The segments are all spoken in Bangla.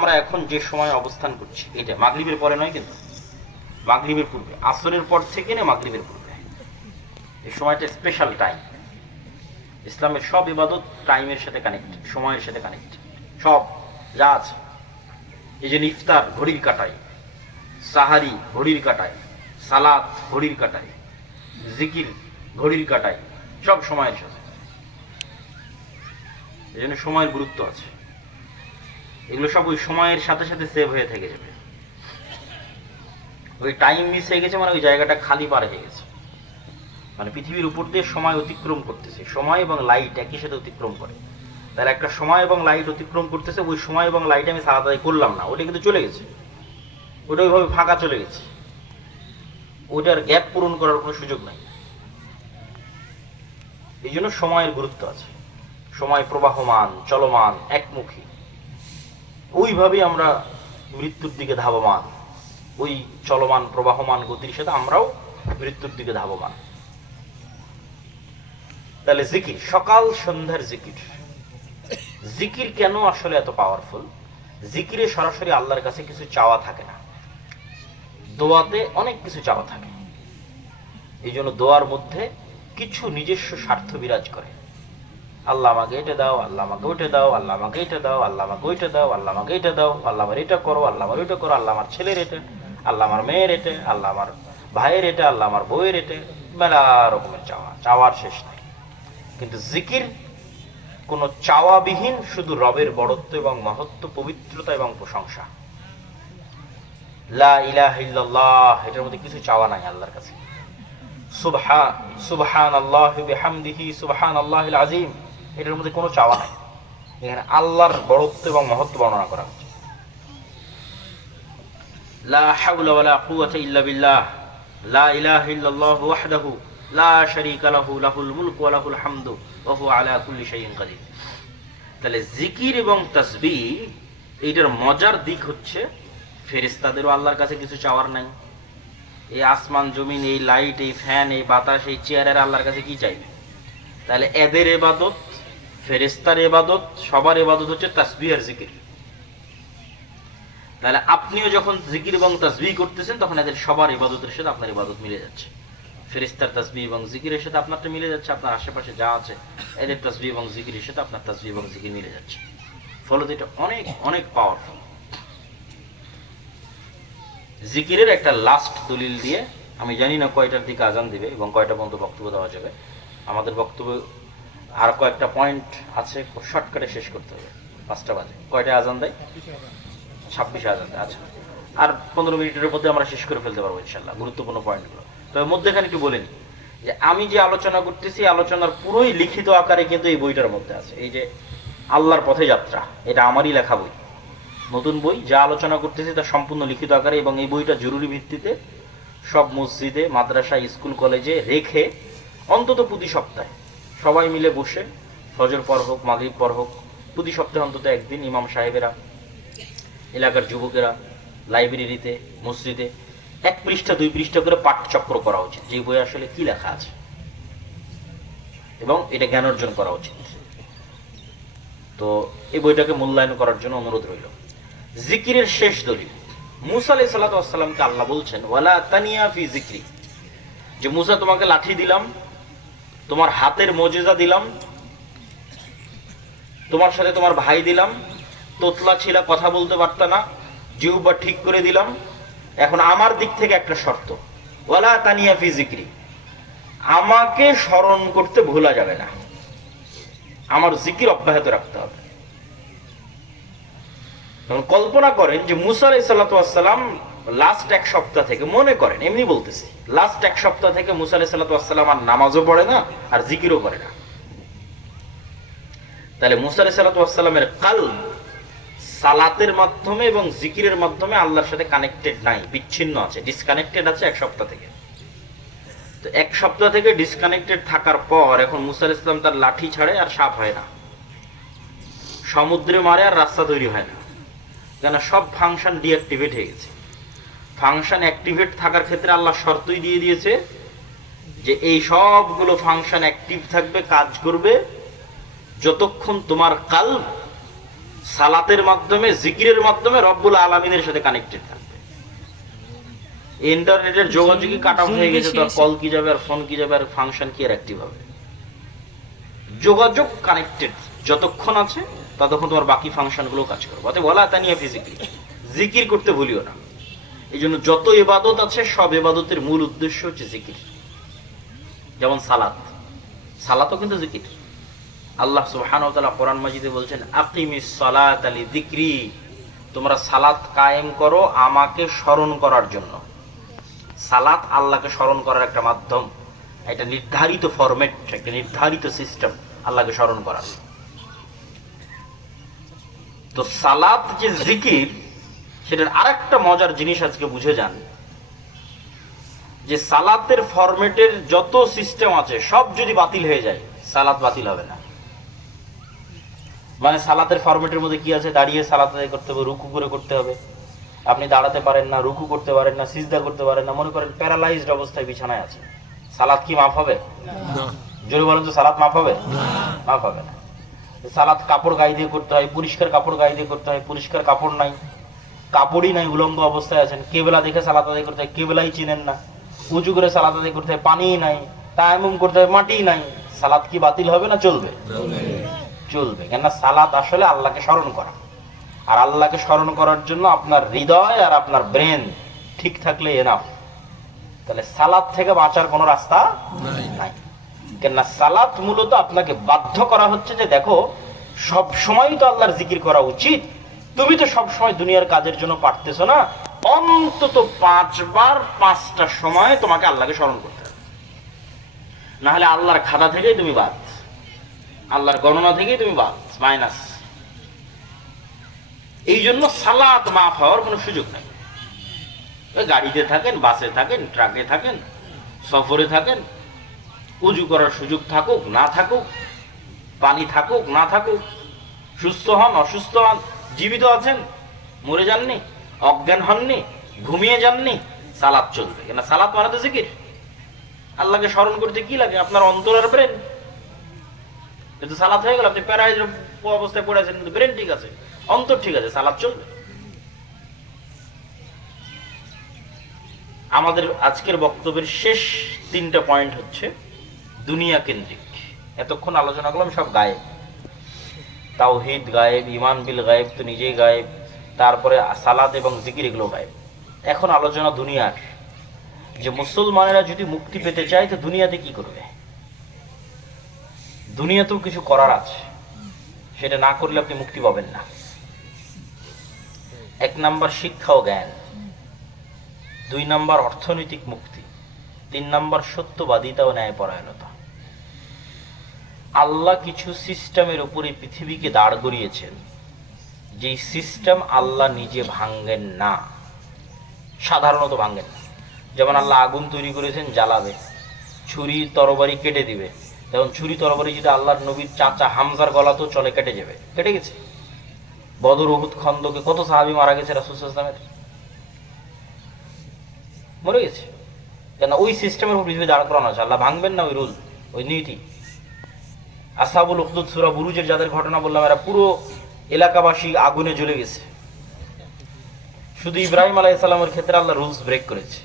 আমরা এখন যে সময় অবস্থান করছি, এটা মাগরিবের পরে নয়, কিন্তু মাগরিবের পূর্বে, আসরের পর থেকে না মাগরিবের পূর্বে, এই সময়টা স্পেশাল টাইম। ইসলামের সব ইবাদত টাইমের সাথে কানেক্ট, সময়ের সাথে কানেক্ট, সব যা আছে। এই যে ইফতার ঘড়ির কাটায়, সাহারি ঘড়ির কাটায়, সালাত ঘড়ির কাটায়, জিকির ঘড়ির কাটায়, সব সময়ের সাথে। এই জন্য সময়ের গুরুত্ব আছে। এগুলো সব ওই সময়ের সাথে সাথে সেভ হয়ে থেকে যাবে। ওই টাইম মিস হয়ে গেছে মানে ওই জায়গাটা খালি পার হয়ে গেছে, মানে পৃথিবীর উপর দিয়ে সময় অতিক্রম করতেছে। সময় এবং লাইট একই সাথে অতিক্রম করে। তাহলে একটা সময় এবং লাইট অতিক্রম করতেছে, ওই সময় এবং লাইট আমি সালাত আদায় করলাম না, ওটা কিন্তু চলে গেছে, ওটা ওইভাবে ফাঁকা চলে গেছে, ওটার গ্যাপ পূরণ করার কোনো সুযোগ নাই। এই জন্য সময়ের গুরুত্ব আছে। সময় প্রবাহমান, চলমান, একমুখী। ওইভাবেই আমরা মৃত্যুর দিকে ধাবমান। ওই চলমান প্রবাহমান গতির সাথে আমরাও মৃত্যুর দিকে ধাবমান। তাহলে জিকির, সকাল সন্ধ্যার জিকির। জিকির কেন আসলে এত পাওয়ারফুল? জিকিরে সরাসরি আল্লাহর কাছে কিছু চাওয়া থাকে না, দোয়াতে অনেক কিছু চাওয়া থাকে। এই জন্য দোয়ার মধ্যে কিছু নিজস্ব স্বার্থ বিরাজ করে। আল্লাহ আমাকে এটা দাও, আল্লাহ আমাকে ওইটা দাও, আল্লাহ আমাকে এটা দাও, আল্লাহ আমাকে ওইটা দাও, আল্লাহ আমাকে এটা দাও, আল্লাহ আমার এটা করো, আল্লাহ আমার ওইটা করো, আল্লাহ আমার ছেলের এটা, আল্লাহ আমার মেয়ের এটা, আল্লাহ আমার ভাইয়ের এটা, আল্লাহ আমার বউয়ের এটা, মেলা রকমের চাওয়া, চাওয়ার শেষ নাই। কিন্তু জিকির কোনো চাওয়াবিহীন, শুধু রবের বড়ত্ব এবং মহত্ব, পবিত্রতা এবং প্রশংসা। লা ইলাহা ইল্লাল্লাহ, এটার মধ্যে কিছু চাওয়া নাই আল্লাহর কাছে। সুবহানাল্লাহি বিহামদিহি সুবহানাল্লাহিল আযীম, এটার মধ্যে কোনো চাওয়া নাই। এখানে আল্লাহর বড়ত্ব এবং মহত্ব বর্ণনা করা হচ্ছে। লা হাওলা ওয়ালা কুওয়াতা ইল্লা বিল্লাহ, লা ইলাহা ইল্লাল্লাহু ওয়াহদাহু লা শারীকা লাহু, লাহুল মুলকু ওয়া লাহুল হামদু ওয়া হুয়া আলা কুল্লি শাইইন কাদির। তাহলে জিকির এবং তাসবিহ, এইটার মজার দিক হচ্ছে ফেরেশতাদেরও আল্লাহর কাছে কিছু চাওয়ার নাই। এই আসমান জমিন, এই লাইট, এই ফ্যান, এই বাতাস, এই চেয়ারের আল্লাহর কাছে কি চাইবে? তাহলে এদের ইবাদত, ফেরেশতার ইবাদত, সবার ইবাদত হচ্ছে তাসবিহ আর জিকির। তাহলে আপনিও যখন জিকির এবং তাসবিহ করতেছেন, তখন এদের সবার ইবাদতের সাথে আপনার ইবাদত মিলে যাচ্ছে। ফেরেশতার তাসবিহ এবং জিকিরের সাথে আপনারটা মিলে যাচ্ছে, আপনার আশেপাশে যা আছে এদের তাসবিহ এবং জিকিরের সাথে আপনার তাসবিহ এবং জিকির মিলে যাচ্ছে। ফলত এটা অনেক অনেক পাওয়ারফুল। জিকিরের একটা লাস্ট দলিল দিয়ে, আমি জানি না কয়টার দিকে আজান দিবে এবং কয়টা পর্যন্ত বক্তব্য দেওয়া যাবে। আমাদের বক্তব্য আর কয়েকটা পয়েন্ট আছে, শর্টকাটে শেষ করতে হবে। 5টা বাজে। কয়টা আজান দেয়? 26 আজান দেয়। আচ্ছা, আর 15 মিনিটের মধ্যে আমরা শেষ করে ফেলতে পারবো ইনশাল্লাহ গুরুত্বপূর্ণ পয়েন্টগুলো। তবে মধ্যেখানে একটু বলে নিই যে আমি যে আলোচনা করতেছি, আলোচনার পুরোই লিখিত আকারে কিন্তু এই বইটার মধ্যে আছে। এই যে আল্লাহর পথে যাত্রা, এটা আমারই লেখা বই, নতুন বই। যা আলোচনা করতেছি তা সম্পূর্ণ লিখিত আকারে, এবং এই বইটা জরুরি ভিত্তিতে সব মসজিদে, মাদ্রাসা, স্কুল, কলেজে রেখে অন্তত প্রতি সপ্তাহে সবাই মিলে বসে, ফজর পর হোক, মাগরিব পর হোক, প্রতি সপ্তাহে অন্তত একদিন ইমাম সাহেবেরা, এলাকার যুবকেরা লাইব্রেরিতে, মসজিদে 1 পৃষ্ঠা 2 পৃষ্ঠা করে পাঠচক্র করা উচিত, যে বই আসলে কি লেখা আছে, এবং এটা জ্ঞান অর্জন করা উচিত। তো এই বইটাকে মূল্যায়ন করার জন্য অনুরোধ রইল। জিকিরের শেষ দলিল, মুসা আলাইহিস সালাতু ওয়াস সালামকে আল্লাহ বলছেন ওয়ালা তানিয়া ফি জিকরি, যে মুসা তোমাকে লাঠি দিলাম, তোমার হাতের মুজিজা দিলাম, তোমার সাথে তোমার ভাই দিলাম, তোতলা ছিল, কথা বলতে পারত না, জিহ্বা ঠিক করে দিলাম। এখন আমার দিক থেকে একটা শর্ত, ওয়ালা তানিয়া ফি জিকরি, আমাকে স্মরণ করতে ভোলা যাবে না, আমার জিকির অব্যাহত রাখতে হবে। কল্পনা করেন যে মুসা আলাইহিস সালাতু ওয়াস সালাম লাস্ট 1 সপ্তাহ থেকে, মনে করেন এমনি বলতেছি, লাস্ট 1 সপ্তাহ থেকে মুসা আলাইহিস সালাতু ওয়াস সালাম আর নামাজও পড়ে না, আর জিকিরও করে না। তাহলে মুসা আলাইহিস সালাতু ওয়াস সালামের কলব সালাতের মাধ্যমে এবং জিকিরের মাধ্যমে আল্লাহর সাথে কানেক্টেড নাই, বিচ্ছিন্ন আছে, ডিসকানেক্টেড আছে 1 সপ্তাহ থেকে। তো 1 সপ্তাহ থেকে ডিসকানেক্টেড থাকার পর এখন মুসা আলাইহিস সালাম তার লাঠি ছাড়ে আর সাপ হয় না, সমুদ্রে মারে আর রাস্তা তৈরি হয় না, কেন সব ফাংশন ডিঅ্যাক্টিভেট হয়ে গেছে। ফাংশন অ্যাক্টিভেট থাকার ক্ষেত্রে আল্লাহ শর্তই দিয়ে দিয়েছে যে এই সবগুলো ফাংশন অ্যাক্টিভ থাকবে, কাজ করবে, যতক্ষণ তোমার কলব সালাতের মাধ্যমে, জিকিরের মাধ্যমে রব্বুল আলামিনের সাথে কানেক্টেড থাকবে। ইন্টারনেটের যোগাযোগই কাট অফ হয়ে গেছে, তো আর কল কি যাবে, আর ফোন কি যাবে, আর ফাংশন কি আর অ্যাক্টিভ হবে? যোগাযোগ কানেক্টেড যতক্ষণ আছে ততক্ষণ তোমার বাকি ফাংশন গুলো কাজ করবে। অতএব ওয়ালা তানিয়া ফি যিকরি, জিকির করতে ভুলিও না। এই জন্য যত ইবাদত আছে সব ইবাদতের মূল উদ্দেশ্য হচ্ছে জিকির। যেমন সালাত, সালাতও কিন্তু জিকির। আল্লাহ সুবহানাহু ওয়া তাআলা কোরআন মাজিদে বলছেন আকিমিস সালাতা লিযিকরি, তোমরা সালাত কায়েম করো আমাকে স্মরণ করার জন্য। সালাত আল্লাহকে স্মরণ করার একটা মাধ্যম, একটা নির্ধারিত ফরম্যাট, একটা নির্ধারিত সিস্টেম আল্লাহকে স্মরণ করার। তো সালাত যে জিকির, সেটার আরেকটা মজার জিনিস আজকে বুঝে যান, যে সালাতের ফরম্যাটের যত সিস্টেম আছে সব যদি বাতিল হয়ে যায়, সালাত বাতিল হবে না। মানে সালাতের ফরম্যাটের মধ্যে কি আছে? দাঁড়িয়ে সালাত আদায় করতে হবে, রুকু করে করতে হবে। আপনি দাঁড়াতে পারেন না, রুকু করতে পারেন না, সিজদা করতে পারেন না, মনে করেন প্যারালাইজড অবস্থায় বিছানায় আছে, সালাত কি মাফ হবে? জোরে বলেন তো, সালাত মাফ হবে? মাফ হবে না। সালাত কাপড় গায়ে দিয়ে করতে হয়, পরিষ্কার কাপড় গায়ে দিয়ে করতে হয়, পরিষ্কার কাপড় নাই, কাপড়ই নাই, উলঙ্গ অবস্থায় আছেন, কেবলা দেখে সালাত আদায় করতে হয়, কেবলাই চিনেন না, উঁচু করে সালাত আদায় করতে হয়, পানিই নাই, তায়াম্মুম করতে হয়, মাটিই নাই, সালাত কি বাতিল হবে না চলবে? চলবে। কেননা সালাত আসলে আল্লাহকে স্মরণ করা, আর আল্লাহকে স্মরণ করার জন্য আপনার হৃদয় আর আপনার ব্রেন ঠিক থাকলে এনাফ। তাহলে সালাত থেকে বাঁচার কোনো রাস্তা নাই। কেননা সালাত মূলত আপনাকে বাধ্য করা হচ্ছে যে দেখো, সব সময় তো আল্লাহর জিকির করা উচিত, তুমি তো সব সময় দুনিয়ার কাজের জন্য পারতেছো না, অন্তত 5 বার 5টা সময় তোমাকে আল্লাহকে স্মরণ করতে হবে। না হলে আল্লাহর খাতা থেকেই তুমি বাদ, আল্লাহর গণনা থেকেই তুমি বাদ, মাইনাস। এই জন্য সালাত মাফ হওয়ার কোনো সুযোগ নাই। গাড়িতে থাকেন, বাসে থাকেন, ট্রাকে থাকেন, সফরে থাকেন, উজু করার সুযোগ থাকুক না থাকুক, পানি থাকুক না থাকুক, সুস্থ হন অসুস্থ হন, জীবিত আছেন, মরে যাননি, অজ্ঞান হননি, ঘুমিয়ে যাননি, সালাত চলবে। কেন? সালাত মানে তো জিকির। আল্লাহকে স্মরণ করতে কি লাগে? আপনার অন্তর আর ব্রেন। কিন্তু সালাত হয়ে গেল, আপনি প্যারালাইজ অবস্থায় পড়ে আছেন, কিন্তু ব্রেন ঠিক আছে, অন্তর ঠিক আছে, সালাত চলবে। আমাদের আজকের বক্তব্যের শেষ 3টা পয়েন্ট হচ্ছে দুনিয়া কেন্দ্রিক। এতক্ষণ আলোচনা করলাম সব গায়েব, তাওহীদ গায়েব, ঈমান বিল গায়েব তো নিজেই গায়েব, তারপরে সালাত এবং জিকির এগুলো গায়েব। এখন আলোচনা দুনিয়ার, যে মুসলমানেরা যদি মুক্তি পেতে চায় তো দুনিয়াতে কি করবে। দুনিয়াতেও কিছু করার আছে, সেটা না করলে আপনি মুক্তি পাবেন না। 1 নাম্বার শিক্ষা ও জ্ঞান, 2 নাম্বার অর্থনৈতিক মুক্তি, 3 নাম্বার সত্যবাদিতা ও ন্যায়পরায়ণতা। আল্লাহ কিছু সিস্টেমের উপরে পৃথিবীকে দাঁড় করিয়েছেন, যে সিস্টেম আল্লাহ নিজে ভাঙ্গেন না, সাধারণত ভাঙ্গেন না। যেমন আল্লাহ আগুন তৈরি করেছেন, জ্বালাবে, ছুরি তরবারি কেটে দিবে। যেমন ছুরি তরবারি যদি আল্লাহর নবীর চাচা হামজার গলাতেও চলে, কেটে যাবে, কেটে গেছে। বদর, উহুদ, খন্দকে কত সাহাবী মারা গেছে রাসূল সাল্লাল্লাহু আলাইহি ওয়াসাল্লামের, মরে গেছে। কেন? ওই সিস্টেমের উপর পৃথিবী দাঁড় করানো আছে, আল্লাহ ভাঙবেন না ওই রুল, ওই নীতি। আসহাবুল উখদুদ সূরা বুরুজের যাদের ঘটনা বললাম, এরা পুরো এলাকাবাসী আগুনে জ্বলে গেছে। শুধু ইব্রাহিম আলাইহিস সালামের ক্ষেত্রে আল্লাহ রুলস ব্রেক করেছে,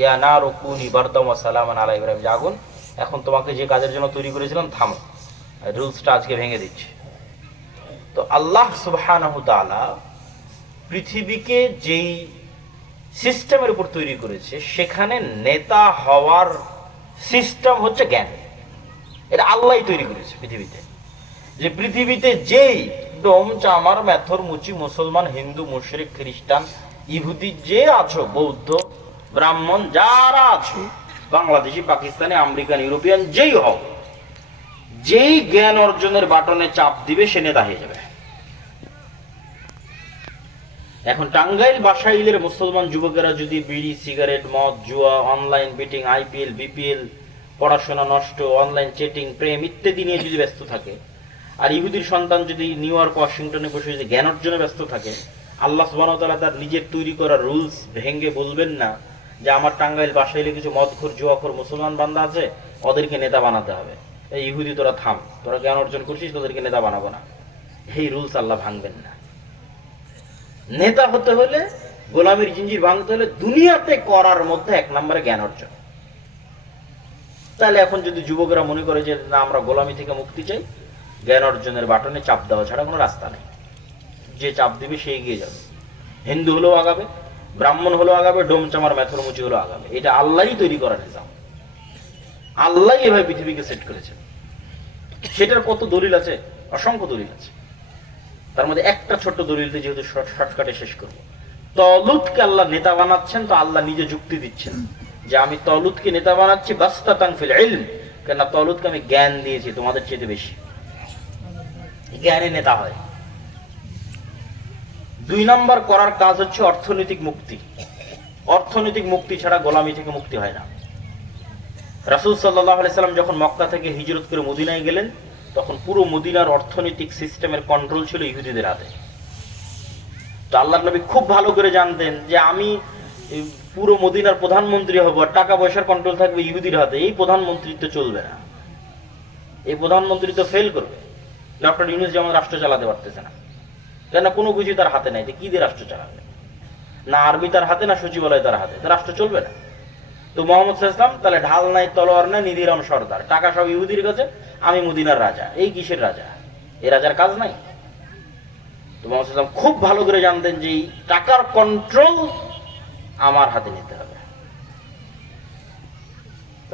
ইয়া নারু কুনি বারদাম ওয়া সালামান আলা ইব্রাহিম, যে আগুন, এখন তোমাকে যে কাজের জন্য তৈরি করেছিলাম থামো, রুলসটা আজকে ভেঙে দিচ্ছে। তো আল্লাহ সুবহানাহু তাআলা পৃথিবীকে যেই সিস্টেমের উপর তৈরি করেছে, সেখানে নেতা হওয়ার সিস্টেম হচ্ছে জ্ঞান। এটা আল্লাহই তৈরি করেছে পৃথিবীতে, যে পৃথিবীতে যেই ডোম চামার মেথর মুচি মুসলমান, হিন্দু, মুশরিক, খ্রিস্টান, ইহুদি যে আছো, বৌদ্ধ, ব্রাহ্মণ যারা আছো, বাংলাদেশি, পাকিস্তানি, আমেরিকান, ইউরোপিয়ান যেই হও, যেই জ্ঞান অর্জনের বাটনে চাপ দিবে সে নেতা হয়ে যাবে। এখন টাঙ্গাইল বাসাইলের মুসলমান যুবকেরা যদি বিড়ি, সিগারেট, মদ, জুয়া, অনলাইন বেটিং, আইপিএল, বিপিএল, পড়াশোনা নষ্ট, অনলাইন চেটিং, প্রেম ইত্যাদি নিয়ে যদি ব্যস্ত থাকে, আর ইহুদির সন্তান যদি নিউ ইয়র্ক, ওয়াশিংটনে বসে যদি জ্ঞান অর্জনে ব্যস্ত থাকে, আল্লাহ সুবহানাহু ওয়া তাআলা তার নিজের তৈরি করা রুলস ভেঙে বলবেন না যে আমার টাঙ্গাইল বাসাইলে কিছু মদখোর, জুয়াখোর মুসলমান বান্দা আছে, ওদেরকে নেতা বানাতে হবে। এই ইহুদি তোরা থাম, তোরা জ্ঞান অর্জন করছিস, তোদেরকে নেতা বানাবো না। এই রুলস আল্লাহ ভাঙবেন না। নেতা হতে হলে, গোলামির জিঞ্জির ভাঙতে হলে দুনিয়াতে করার মধ্যে 1 নম্বরে জ্ঞান অর্জন। তাহলে এখন যদি যুবকেরা মনে করে যে না আমরা গোলামি থেকে মুক্তি চাই, জ্ঞান অর্জনের বাটনে চাপ দেওয়া ছাড়া কোনো রাস্তা নেই। যে চাপ দিবে সে এগিয়ে যাবে। হিন্দু হলেও আগাবে, ব্রাহ্মণ হলেও আগাবে, ডোমচামার মেথরমুচি হলেও আগাবে। এটা আল্লাহই তৈরি করা নিজাম, আল্লাহ এভাবে পৃথিবীকে সেট করেছেন। সেটার কত দলিল আছে, অসংখ্য দলিল আছে। তার মধ্যে একটা ছোট্ট দলিল দিয়ে যেহেতু শর্টকাটে শেষ করবো, তলুতকে আল্লাহ নেতা বানাচ্ছেন, তো আল্লাহ নিজে যুক্তি দিচ্ছেন যে আমি তলুতকে নেতা বানাচ্ছি বাস্তাতান ফিল ইলম, কেন তলুতকে আমি জ্ঞান দিয়েছি তোমাদের চেয়ে বেশি, জ্ঞানে নেতা হয়। 2 নম্বর করার কাজ হচ্ছে অর্থনৈতিক মুক্তি। অর্থনৈতিক মুক্তি ছাড়া গোলামি থেকে মুক্তি হয় না। রাসূল সাল্লাল্লাহু আলাইহি সাল্লাম যখন মক্কা থেকে হিজরত করে মদিনায় গেলেন, তখন পুরো মদিনার অর্থনৈতিক সিস্টেমের কন্ট্রোল ছিল ইহুদিদের হাতে। তো আল্লাহর নবী খুব ভালো করে জানতেন যে আমি পুরো মদিনার প্রধানমন্ত্রী হব, আর টাকা পয়সার কন্ট্রোল থাকবে ইহুদির হাতে। এই প্রধানমন্ত্রিত্ব চলবে না, এই প্রধানমন্ত্রিত্ব ফেল করবে। ডক্টর ইউনূস যেমন রাষ্ট্র চালাতে পারতেছে না, কেন কোনো কিছু তার হাতে নাই, কি দিয়ে রাষ্ট্র চালাবে? না আর্মি তার হাতে, না সচিবালয় তার হাতে, রাষ্ট্র চলবে না। তো মুহাম্মদ সাল্লাল্লাহু আলাইহি ওয়াসাল্লাম তাহলে ঢাল নাই, তলোয়ার নাই, নিধিরাম সর্দার, টাকা সব ইহুদির কাছে, আমি মদিনার রাজা। এই কিসের রাজা? এই রাজার কাজ নাই। তো মুহাম্মদ সাল্লাল্লাহু আলাইহি ওয়াসাল্লাম খুব ভালো করে জানতেন যে এই টাকার কন্ট্রোল আমার হাতে নিতে হবে।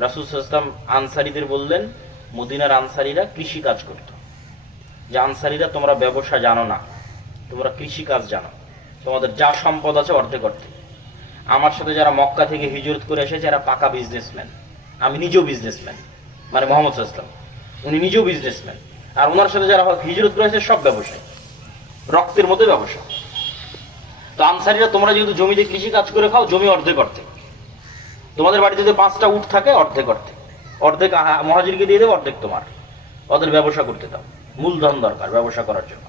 রাসূল সাল্লাল্লাহু আলাইহি ওয়াসাল্লাম আনসারীদের বললেন, মদিনার আনসারীরা কৃষি কাজ করত, যে আনসারীরা তোমরা ব্যবসা জানো না, তোমরা কৃষি কাজ জানো, তোমাদের যা সম্পদ আছে অর্ধেক অর্ধেক। আমার সাথে যারা মক্কা থেকে হিজরত করে এসেছে এরা পাকা বিজনেসম্যান, আমি নিজেও বিজনেসম্যান, মানে মুহাম্মদ সাল্লাল্লাহু আলাইহি ওয়াসাল্লাম উনি নিজেও বিজনেসম্যান। আর ওনার সাথে যারা হিজরত করে এসেছে সব ব্যবসায়ী, রক্তের মধ্যে ব্যবসা। তো আনসারীরা তোমরা যেহেতু জমিতে কৃষি কাজ করে খাও, জমি অর্ধেক অর্ধেক, তোমাদের বাড়িতে যদি 5টা উট থাকে অর্ধেক অর্ধেক, অর্ধেক মুহাজিরকে দিয়ে দেবে, অর্ধেক তোমার। ওদের ব্যবসা করতে দাও, মূলধন দরকার ব্যবসা করার জন্য।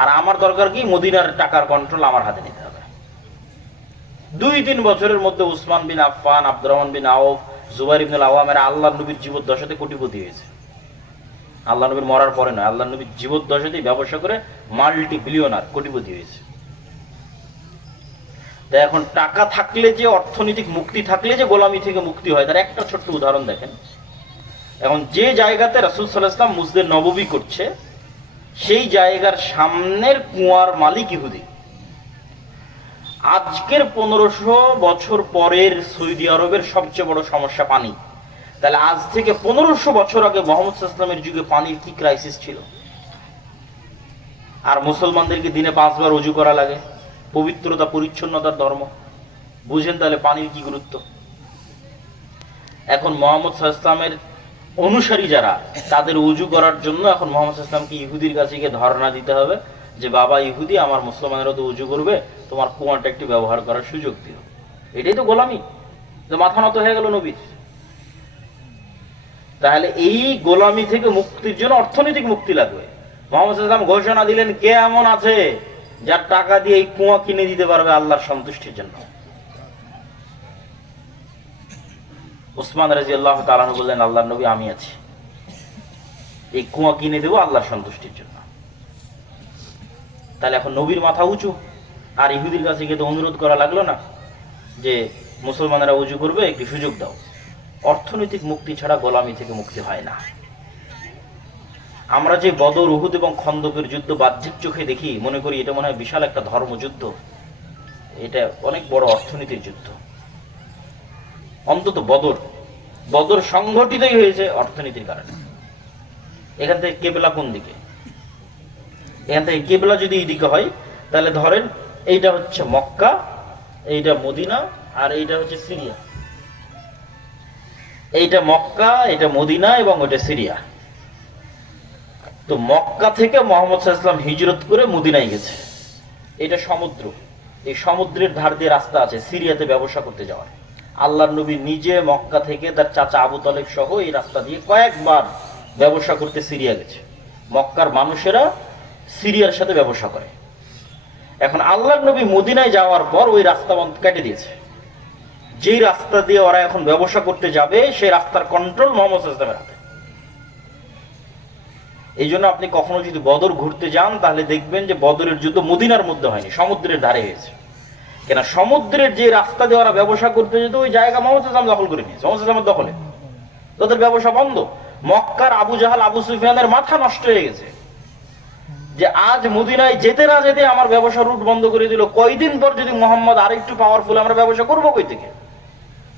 আর আমার দরকার কি, মদিনার টাকার কন্ট্রোল আমার হাতে নিতে হবে। 2-3 বছরের মধ্যে উসমান বিন আফফান, আব্দুর রহমান বিন আওফ, জুবাইর ইবনুল আওয়াম এরা আল্লাহর নবীর জীবদ্দশাতে কোটিপতি হয়েছে। আল্লাহ নবীর মরার পরে নয়, আল্লাহ নবীর জীবদ্দশাতেই ব্যবসা করে মাল্টি বিলিয়নার, কোটিপতি হয়েছে। তাই এখন টাকা থাকলে যে, অর্থনৈতিক মুক্তি থাকলে যে গোলামি থেকে মুক্তি হয়, তার একটা ছোট্ট উদাহরণ দেখেন। এখন যে জায়গাতে রাসূল সাল্লাল্লাহু আলাইহি ওয়াসাল্লাম মসজিদে নববী করছে, সেই জায়গার সামনের কুয়ার মালিক ইহুদি। আজকের 1500 বছর পরের সৌদি আরবের সবচেয়ে বড় সমস্যা পানি। তাহলে আজ থেকে 1500 বছর আগে মুহাম্মদ সাল্লাল্লাহু আলাইহি ওয়াসাল্লামের যুগে পানির কি ক্রাইসিস ছিল। আর মুসলমানদেরকে দিনে 5 বার ওযু করা লাগে, পবিত্রতা পরিচ্ছন্নতার ধর্ম। বুঝেন তাহলে পানির কি গুরুত্ব। এখন মুহাম্মদ সাল্লাল্লাহু আলাইহি ওয়াসাল্লামের অনুসারী যারা, তাদের ওযু করার জন্য এখন মুহাম্মদ সাল্লাল্লাহু আলাইহি ওয়াসাল্লামকে ইহুদির কাছে গিয়ে ধর্ণা দিতে হবে যে বাবা ইহুদি, আমার মুসলমানেরা তো ওযু করবে, তোমার কুয়াটা একটু ব্যবহার করার সুযোগ দিও। এটাই তো গোলামি, যে মাথা নত হয়ে গেল নবীর। তাহলে এই গোলামি থেকে মুক্তির জন্য অর্থনৈতিক মুক্তি লাগবে। মুহাম্মদ সাল্লাল্লাহু আলাইহি ওয়াসাল্লাম ঘোষণা দিলেন, কে এমন আছে যার টাকা দিয়ে এই কুয়া কিনে দিতে পারবে আল্লাহর সন্তুষ্টির জন্য? উসমান রাদিয়াল্লাহু তাআলা আনহু বললেন, আল্লাহর নবী আমি আছি, এই কুয়া কিনে দেবো আল্লাহর সন্তুষ্টির জন্য। তাহলে এখন নবীর মাথা উঁচু, আর ইহুদির কাছে গিয়ে তো অনুরোধ করা লাগলো না যে মুসলমানেরা ওযু করবে, একটু সুযোগ দাও। অর্থনৈতিক মুক্তি ছাড়া গোলামি থেকে মুক্তি হয় না। আমরা যে বদর, উহুদ এবং খন্দকের যুদ্ধ বাহ্যিক চোখে দেখি, মনে করি এটা মনে হয় বিশাল একটা ধর্মযুদ্ধ, এটা অনেক বড় অর্থনীতির যুদ্ধ। অন্তত বদর সংগঠিতই হয়েছে অর্থনীতির কারণে। এখান থেকে কেবলা কোন দিকে? এখান থেকে কেবলা যদি এইদিকে হয়, তাহলে ধরেন এইটা হচ্ছে মক্কা, এইটা মদিনা, আর এইটা হচ্ছে সিরিয়া। এইটা মক্কা, এটা মদিনা এবং ওইটা সিরিয়া। তো মক্কা থেকে মুহাম্মদ সাল্লাল্লাহু আলাইহি ওয়াসাল্লাম হিজরত করে মদিনায় গেছে, এটা সমুদ্র। এই সমুদ্রের ধার দিয়ে রাস্তা আছে সিরিয়াতে ব্যবসা করতে যাওয়ার। আল্লাহর নবী নিজে মক্কা থেকে তার চাচা আবু তালেব সহ এই রাস্তা দিয়ে কয়েকবার ব্যবসা করতে সিরিয়া গেছে। মক্কার মানুষেরা সিরিয়ার সাথে ব্যবসা করে। এখন আল্লাহর নবী মদিনায় যাওয়ার পর ওই রাস্তা বন্ধ কেটে দিয়েছে। যেই রাস্তা দিয়ে ওরা এখন ব্যবসা করতে যাবে, সেই রাস্তার কন্ট্রোল মুহাম্মদ সাল্লাল্লাহু আলাইহি ওয়াসাল্লামের হাতে। এই জন্য আপনি কখনো যদি বদর ঘুরতে যান তাহলে দেখবেন যে বদরের যুদ্ধ মদিনার মধ্যে হয়নি, সমুদ্রের ধারে হয়েছে। কেন, সমুদ্রের যে রাস্তা দিয়ে ওরা ব্যবসা করতে যেত ওই জায়গা মোহাম্মদ সাল্লাল্লাহু দখল করে নিয়েছে, মোহাম্মদ সাল্লাল্লাহু দখলে, তাদের ব্যবসা বন্ধ। মক্কার আবু জাহাল আবু সুফিয়ানের মাথা নষ্ট হয়ে গেছে যে আজ মদিনায় যেতে না যেতে আমার ব্যবসা রুট বন্ধ করে দিল, কয়দিন পর যদি মোহাম্মদ আর একটু পাওয়ারফুল আমরা ব্যবসা করবো কই থেকে,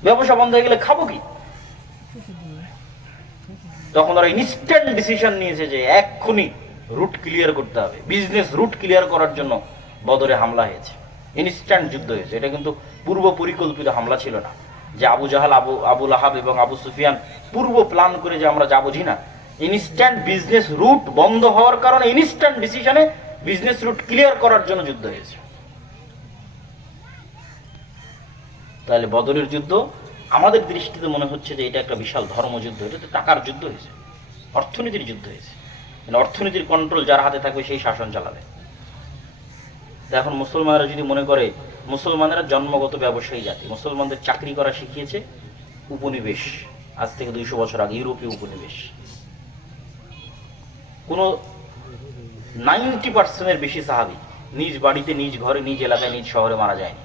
ব্যবসা বন্ধ হয়ে গেলে খাবো কি? তখন ওরা ইনস্ট্যান্ট ডিসিশন নিয়েছে যে এক্ষুনি রুট ক্লিয়ার করতে হবে, বিজনেস রুট ক্লিয়ার করার জন্য বদরে হামলা হয়েছে, ইনস্ট্যান্ট যুদ্ধ হয়েছে। এটা কিন্তু পূর্ব পরিকল্পিত হামলা ছিল না যে আবু জাহাল আবু লাহাব এবং আবু সুফিয়ান পূর্ব প্ল্যান করে যে আমরা যাবো, জি না, ইনস্ট্যান্ট বিজনেস রুট বন্ধ হওয়ার কারণে ইনস্ট্যান্ট ডিসিশনে বিজনেস রুট ক্লিয়ার করার জন্য যুদ্ধ হয়েছে। তাহলে বদরের যুদ্ধ আমাদের দৃষ্টিতে মনে হচ্ছে যে এটা একটা বিশাল ধর্মযুদ্ধ, এটা তো টাকার যুদ্ধ হয়েছে, অর্থনীতির যুদ্ধ হয়েছে। অর্থনীতির কন্ট্রোল যার হাতে থাকবে সেই শাসন চালাবে। এখন মুসলমানরা যদি মনে করে, মুসলমানেরা জন্মগত ব্যবসায়ী জাতি, মুসলমানদের চাকরি করা শিখিয়েছে উপনিবেশ, আজ থেকে 200 বছর আগে ইউরোপীয় উপনিবেশ। কোন 90% বেশি সাহাবী নিজ বাড়িতে, নিজ ঘরে, নিজ এলাকায়, নিজ শহরে মারা যায়নি।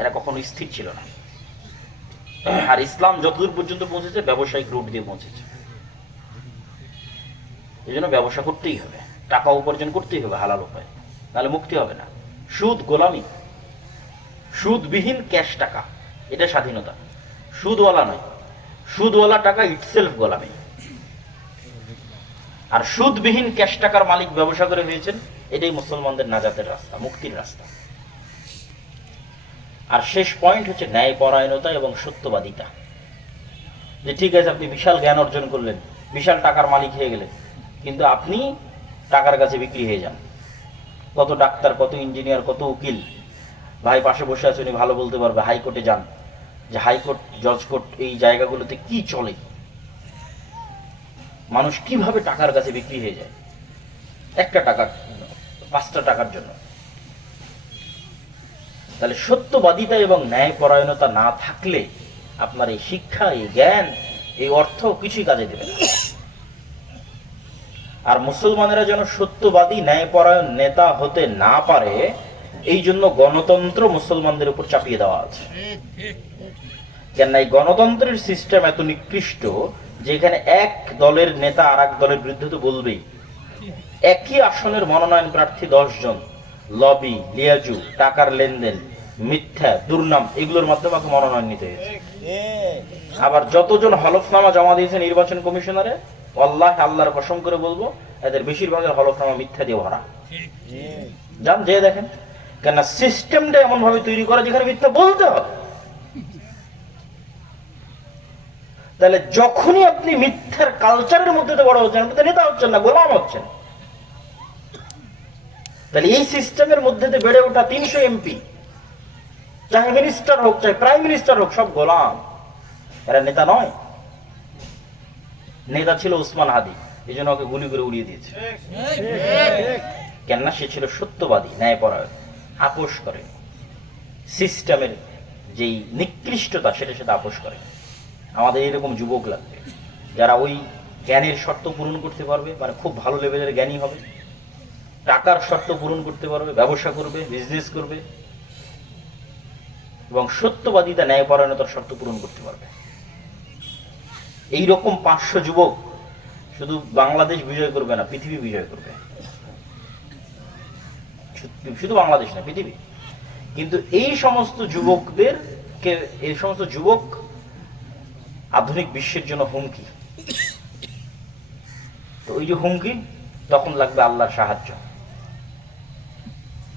এরা কখনো স্থির ছিল না। আর ইসলাম যতদূর পর্যন্ত পৌঁছেছে ব্যবসায়িক রুট দিয়ে পৌঁছেছে। এই জন্য ব্যবসা করতেই হবে, টাকা উপার্জন করতেই হবে হালাল উপায়, নাহলে মুক্তি হবে না। সুদ গোলামি, সুদবিহীন ক্যাশ টাকা, এটা স্বাধীনতা। সুদওয়ালা নয়, সুদওয়ালা টাকা ইটসেলফ গোলামি। আর সুদবিহীন ক্যাশ টাকার মালিক ব্যবসা করে হয়েছেন, এটাই মুসলমানদের নাজাতের রাস্তা, মুক্তির রাস্তা। আর শেষ পয়েন্ট হচ্ছে ন্যায়পরায়ণতা এবং সত্যবাদিতা। যে ঠিক আছে, আপনি বিশাল জ্ঞান অর্জন করলেন, বিশাল টাকার মালিক হয়ে গেলেন, কিন্তু আপনি টাকার কাছে বিক্রি হয়ে যান। কত ডাক্তার, কত ইঞ্জিনিয়ার, কত উকিল ভাই পাশে বসে আছে, উনি ভালো বলতে পারবে। হাইকোর্টে যান, যে হাইকোর্ট, জজ কোর্ট, এই জায়গাগুলোতে কি চলে, মানুষ কিভাবে টাকার কাছে বিক্রি হয়ে যায়, একটা টাকা, 5টা টাকার জন্য। তাহলে সত্যবাদিতা এবং ন্যায়পরায়ণতা না থাকলে আপনার এই শিক্ষা, এই জ্ঞান, এই অর্থ কিছুই কাজে দেবে না। আর মুসলমানেরা যেন সত্যবাদী, ন্যায়পরায়ণ নেতা হতে না পারে, এই জন্য গণতন্ত্র মুসলমানদের উপর চাপিয়ে দেওয়া আছে। কেননা এই গণতন্ত্রের সিস্টেম এত নিকৃষ্ট, যেখানে এক দলের নেতা আর এক দলের বিরুদ্ধে তো বলবেই। একই আসনের মনোনয়ন প্রার্থী 10 জন, লবি, লিয়াজু, টাকার লেনদেন, মিথ্যা, দুর্নাম, এগুলোর মাধ্যমে আমাকে মনোনয়ন নিতে হয়েছে। আবার যতজন হলফনামা জমা দিয়েছে নির্বাচন কমিশনারে, আল্লাহ আল্লাহর কসম করে বলবো, এদের বেশিরভাগের হলফনামা মিথ্যা দিয়ে ভরা। যান, যে দেখেন, কেন সিস্টেমটা এমন ভাবে তৈরি করা যেখানে মিথ্যা বলতে হবে। তাহলে যখনই আপনি মিথ্যার কালচারের মধ্যে বড় হচ্ছেন, আপনি তো নেতা হচ্ছেন না, গোলাম হচ্ছেন। তাহলে এই সিস্টেমের মধ্যে বেড়ে ওঠা 300 এমপি, চাহে মিনিস্টার হোক, চাহে প্রাইম মিনিস্টার হোক, সব গোলাম, এরা নেতা নয়। নেতা ছিল উসমান হাদি, এই জন্য ওকে গুলি করে উড়িয়ে দিয়েছে। কেননা সে ছিল সত্যবাদী, ন্যায়পরায়ণ, আপোষ করে, সিস্টেমের যেই নিকৃষ্টতা সেটার সাথে আপোষ করে। আমাদের এরকম যুবক লাগবে যারা ওই জ্ঞানের শর্ত পূরণ করতে পারবে, মানে খুব ভালো লেভেলের জ্ঞানী হবে, টাকার শর্ত পূরণ করতে পারবে, ব্যবসা করবে, বিজনেস করবে, এবং সত্যবাদিতা, ন্যায়পরায়ণতার শর্ত পূরণ করতে পারবে। এইরকম 500 যুবক শুধু বাংলাদেশ বিজয় করবে না, পৃথিবী বিজয় করবে। শুধু বাংলাদেশ না, পৃথিবী। কিন্তু এই সমস্ত যুবকদেরকে, এই সমস্ত যুবক আধুনিক বিশ্বের জন্য হুমকি। তো ওই যে হুমকি, তখন লাগবে আল্লাহর সাহায্য।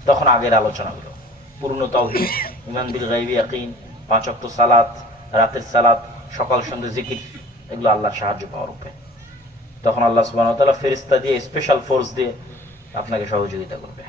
তখন আগের আলোচনাগুলো, পূর্ণ তাওহীদ, ঈমান বিল গায়বি, ইয়াকিন, 5 ওয়াক্ত সালাত, রাতের সালাত, সকাল সন্ধ্যা জিকির, এগুলো আল্লাহর সাহায্য পাওয়ার উপায়। তখন আল্লাহ সুবহানাহু ওয়া তাআলা ফেরেশতা দিয়ে, স্পেশাল ফোর্স দিয়ে আপনাকে সহযোগিতা করবে।